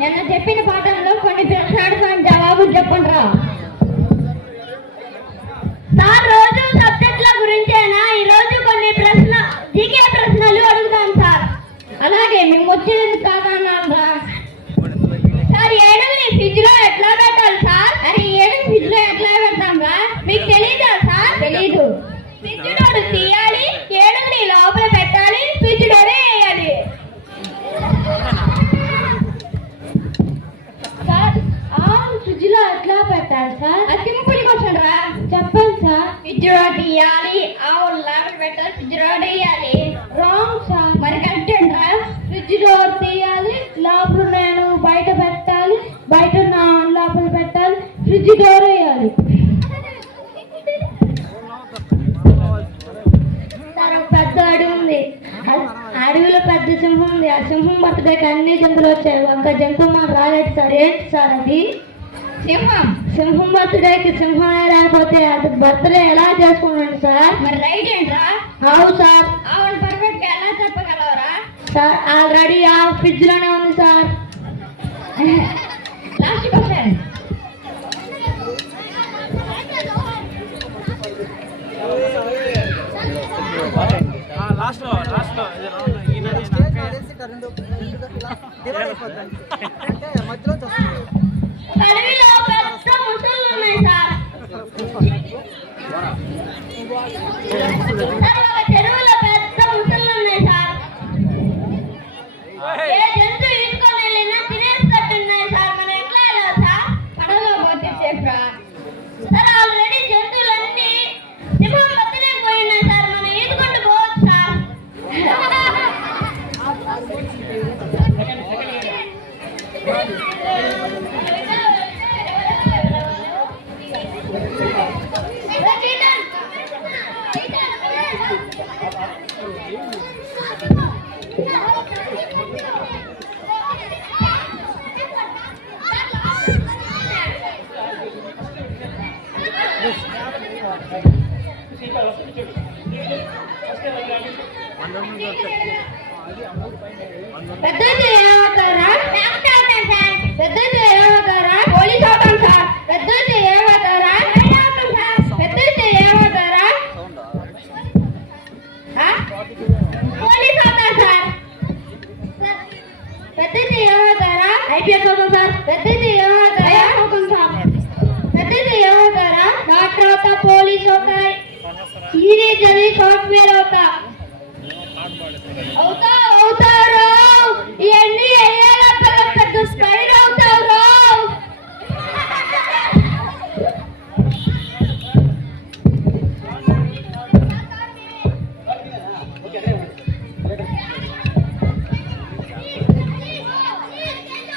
నిన్న చెప్పిన పాఠంలో కొన్ని ప్రశ్నలకు జవాబులు చెప్పండిరా. సార్ రోజు సబ్జెక్టుల గురించేనా? ఈ రోజు కొన్ని జీకే ప్రశ్నలు అడుగుతాం సార్. అలాగే మేము వచ్చేది కాదన్నారా సార్. ఏడుగుని ఫ్రిడ్జ్ లో ఎట్లా పెట్టాలి సార్? అరే ఏడుగుని ఫ్రిడ్జ్ లో ఎట్లా పెడతాం రా? మీకు తెలీదా సార్? తెలీదు. ఫ్రిడ్జ్ డోర్ తీయాలి, ఏడుగుని లోపల పెట్టాలి, ఫ్రిడ్జ్ డోరే వేయాలి. సార్ ఫ్రిడ్జ్ లో ఎట్లా పెట్టాలి సార్? అది సింపుల్ క్వశ్చన్ రా, చెప్పండి సార్. ఫ్రిడ్జ్ డోర్ తీయాలి, లోపల పెట్టాలి, ఫ్రిడ్జ్ డోర్ వేయాలి. Wrong sir. మరి కరెక్ట్ రా. ఫ్రిడ్జ్ డోర్ తీయాలి, లోపల నేను బయట పెట్టాలి, బయట లోపల పెట్టాలి, ఫ్రిడ్జ్ డోర్ వేయాలి. పెద్ద అడవి ఉంది, అడవిలో పెద్ద సింహం ఉంది. ఆ సింహం బర్త్డేకి అన్ని జంతువులు వచ్చాయి, ఒక్క జంతువు మాకు రాలేదు సార్. ఏంటి సార్ అది? సింహం బర్త్డేకి సింహం లేకపోతే అది బర్త్డే ఎలా చేసుకున్నాను సార్? మరి రైట్ ఏంట్రా? అవును సార్. అవును పర్ఫెక్ట్ గా ఎలా చెప్పగలవరా సార్? ఆల్రెడీ ఆ ఫ్రిడ్జ్ లోనే ఉంది సార్. Last question. అడవిలో పెద్ద ముసళ్ళు ఉన్నాయి సార్. చెరువులో పెద్ద ముసళ్ళు ఉన్నాయి సార్. ఏ జంతువు ఈదుకొని వెళ్ళినా తినేస్తట్టున్నాయి సార్. మనం ఎట్లా వెళ్ళాలి సార్? పడవలో పోతే సేఫ్ రా సార్. ఆల్రెడీ జంతువులన్నీ సింహం బతినే పోయినాయి సార్. మనం ఈదుకుంటూ పోవచ్చు సార్. పెద్దది ఏమవుతారా? పెద్దది ఏమవుతారా? పోలీస్ అవుతాం సార్. పెద్దది ఏమవుతారా? పెద్దది ఏమవుతారా? పోలీస్ అవుతాం సార్. పెద్దది ఏమవుతారా? ఐపీఎస్ అవుతాం సార్. పెద్దది ఏమవుతారా? సార్. పెద్దది ఏమవుతారా? డాక్టర్ అవుతా, పోలీస్ అవుతాయి, ఇంజనీర్ చదివి సాఫ్ట్వేర్ అవుతా.